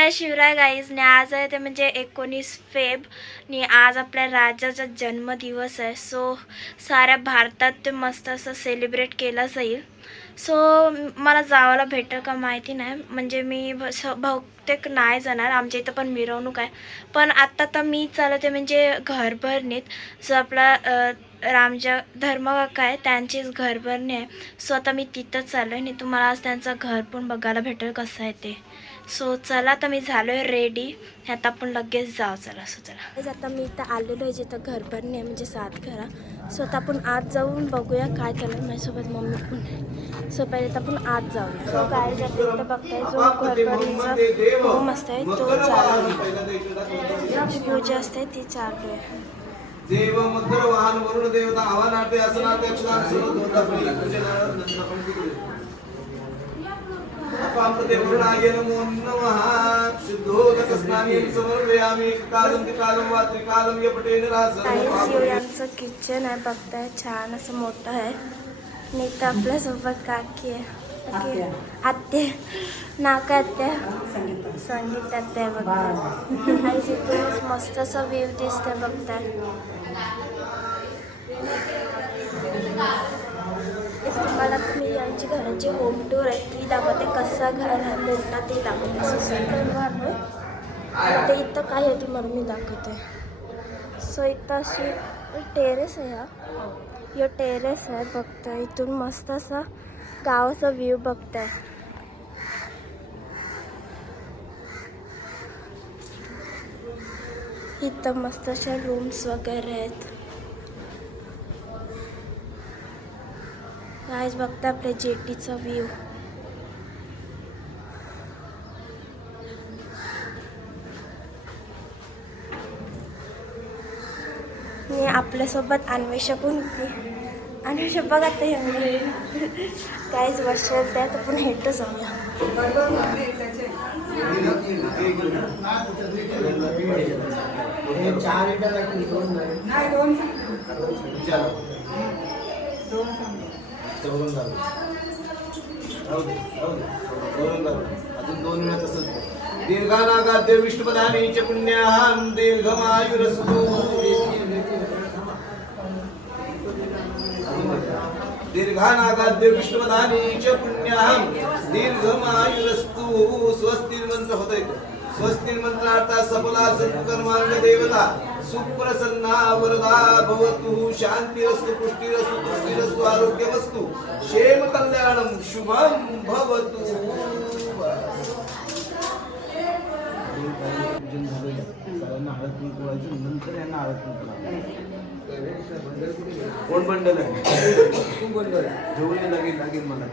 जय शिवराय गाईजने आज आहे ते म्हणजे एकोणीस फेब आणि आज आपल्या राजाचा जन्मदिवस आहे. सो साऱ्या भारतात ते मस्त असं सेलिब्रेट केलं जाईल. सो मला जावायला भेटेल का माहिती नाही. म्हणजे मी स- बहुतेक नाही जाणार. आमच्या इथं पण मिरवणूक आहे. पण आत्ता तर मी चालवते म्हणजे घरभरणीत जो आपला रामजा धर्मकाका आहे. त्यांचीच घरभरणी आहे. सो आता मी तिथंच चाललो आहे आणि तुम्हाला आज त्यांचं घर पण बघायला भेटेल कसं आहे ते. सो चला आता मी झालो आहे रेडी आता आपण लगेच जाऊ चला सो चला. आता मी इथं आलेलो आहे जिथं घरभरणी आहे म्हणजे सात घरा. सो आता आपण आत जाऊन बघूया काय चालेल माझ्यासोबत मम्मी पण आहे. सो पहिले तर आपण आत जाऊया. सो काय जाते इथं बघताय जो होम असतंय तो चालू आहे पूजा असते ती चालू आहे देव मकर वाहन वरुण देवता आव्हानार्थे वरुणाय नमो नमः शुद्धोदक स्नानेन समर्पयामि कालं कालं वा त्रिकालं यपटेन काहीच रासं यांचं किचन आहे बघताय छान असं मोठं आहे आणि इथं आपल्यासोबत काकी आहे. आत्या नाव काय आत्या संगीत आत्या बघताय तिथूनच मस्त असं व्ह्यू दिसतंय बघताय घराची होम टूर आहे. ती दाखवते कसा घर आहे. मोठा ते दाखवते. सोसायटी ते इथं काय आहे तुम्हाला मी दाखवते. सो इथं अशी टेरेस आहे हा. यो टेरेस आहे. बघताय. इथून मस्त असा गावाचा व्ह्यू बघताय. इथं मस्त अशा रूम्स वगैरे आहेत. गाईज बघता आपल्या जेटीचा व्ह्यू मी आपल्यासोबत अन्वेषा पण होती. अन्वेषा बघा आता हे काहीच वर्ष त्यात आपण हेटो जाऊया. अजून दोन वेळा तसंच दीर्घानागाद्य विष्णुपदानी च पुण्याहं दीर्घमायुरस्तु दीर्घानागाद्य विष्णुपदानी च पुण्याहं दीर्घमायुरस्तु स्वस्तिर्मंत्र मंत्र होतंय स्वस्तिर सफला सत्कर्मांग देवता सुप्रसन्ना वरदा भवतु शांतिरस्तु पुष्टिरस्तु तुष्टिरस्तु आरोग्यवस्तु क्षेम कल्याणम शुभम भवतु पूजन झालेलं सगळ्यांना हळद कुंकू नंतर यांना हळद कुंकू. कोण बंडल आहे तू. जेवढे लागेल लागेल मला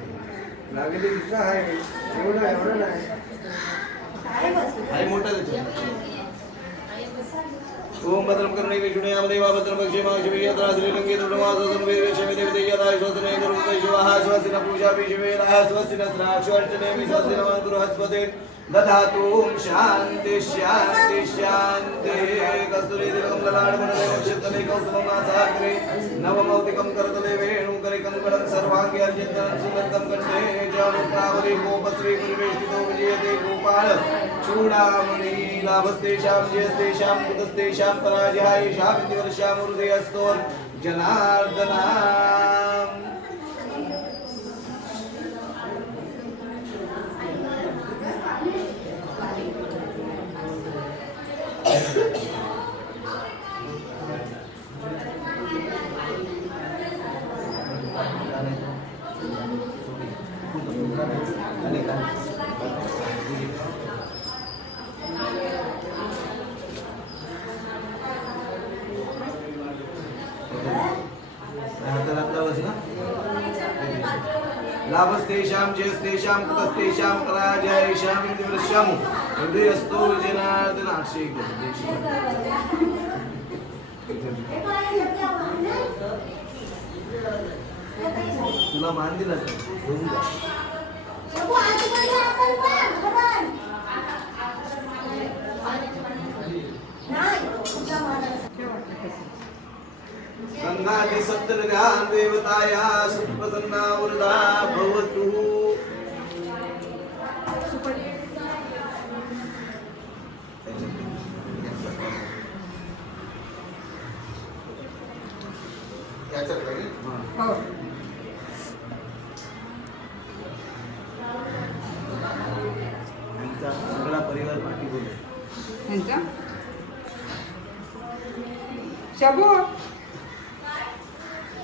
लागले आहे एवढं एवढं नाही मोठा त्याच्यात ओम भद्रम कर्णे विष्णुयामदेवा भद्रम क्षेमाक्षिभियत्रा श्रीरङ्गेतुर्णमाससंवेदशमिदेवदेयदाश्वसने गुरुदेशिवाः स्वस्ति न पूजा विश्वेनः स्वस्ति न स्नाक्षर्चने विश्वस्ति न मातुर्हस्पते दधातु शान्ति शान्ति शान्तिः कस्तुरीदिकं ललाडमणदेवक्षिप्तमे कौस्तुमं नासाग्रे नवमौतिकं करतले वेण कङ्कणं सर्वाङ्गे अर्जितं सुगन्धं कण्ठे जामुत्रावरे गोपश्री परिवेष्टितो विजयते गोपाल चूडामणि लाभस्तेषां जयस्तेषां कुतस्तेषां पराजयायेषामिति वर्षामुदयस्तोर् जनार्दनाम्। लाभस्तेषां जयस्तेषां कृतस्तेषां पराजयेषां इति वृश्यम् हृदयस्थो जनार्दन तुला मान दिला गङ्गादि सप्तर्गान् देवताया सुप्रसन्ना वरदा भवतु। Shabu! परिवार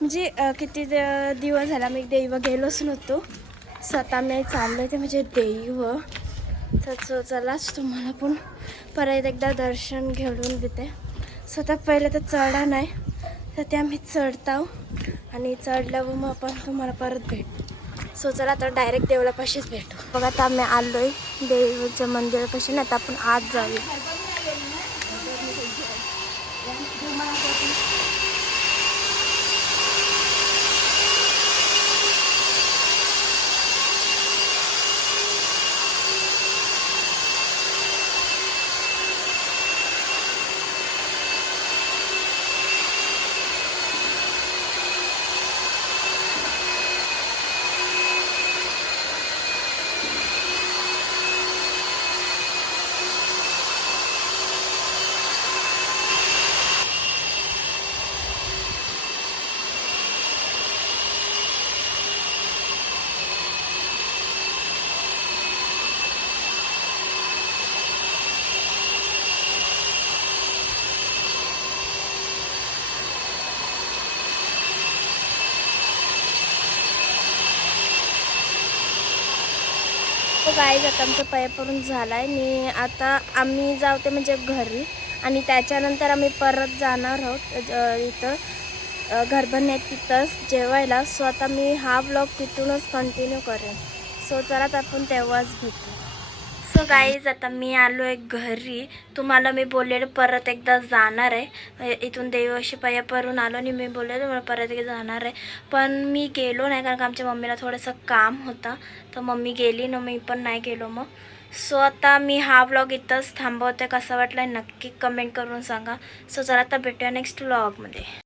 म्हणजे किती दिवस झाला मी देव गेलोच नव्हतो. स्वतः मी चाललं ते म्हणजे देव. तर चलाच तुम्हाला पण. परत एकदा दर्शन घेऊन देते. स्वतः पहिले तर चढा नाही तर ते आम्ही चढताव. आणि चढल्यावर मग आपण तुम्हाला परत भेटू सो चला तर डायरेक्ट देवळापाशीच भेटू. बघा आता आम्ही आलो आहे देवीचं मंदिरापाशी. नाही तर आपण आत जाऊया. तर गाईज आता आमचं पाय पडून झाला आहे आणि आता आम्ही जाऊ ते म्हणजे घरी आणि त्याच्यानंतर आम्ही परत जाणार आहोत इथं. अ, घरभरण्यात तिथंच जेवायला. सो आता मी हा ब्लॉग तिथूनच कंटिन्यू करेन. सो चला तर आपण तेव्हाच भेटू. सो गाईज आता मी आलो आहे घरी. तुम्हाला मी बोललेलं परत एकदा जाणार आहे. इथून देवशी पाया परून आलो आणि मी बोललेलं मला परत एकदा जाणार आहे. पण मी गेलो नाही कारण का आमच्या मम्मीला थोडंसं काम होतं. तर मम्मी गेली ना मी पण नाही गेलो मग. सो आता मी हा ब्लॉग इथंच थांबवते. कसा वाटला नक्की कमेंट करून सांगा. सो चला आता भेटूया नेक्स्ट ब्लॉगमध्ये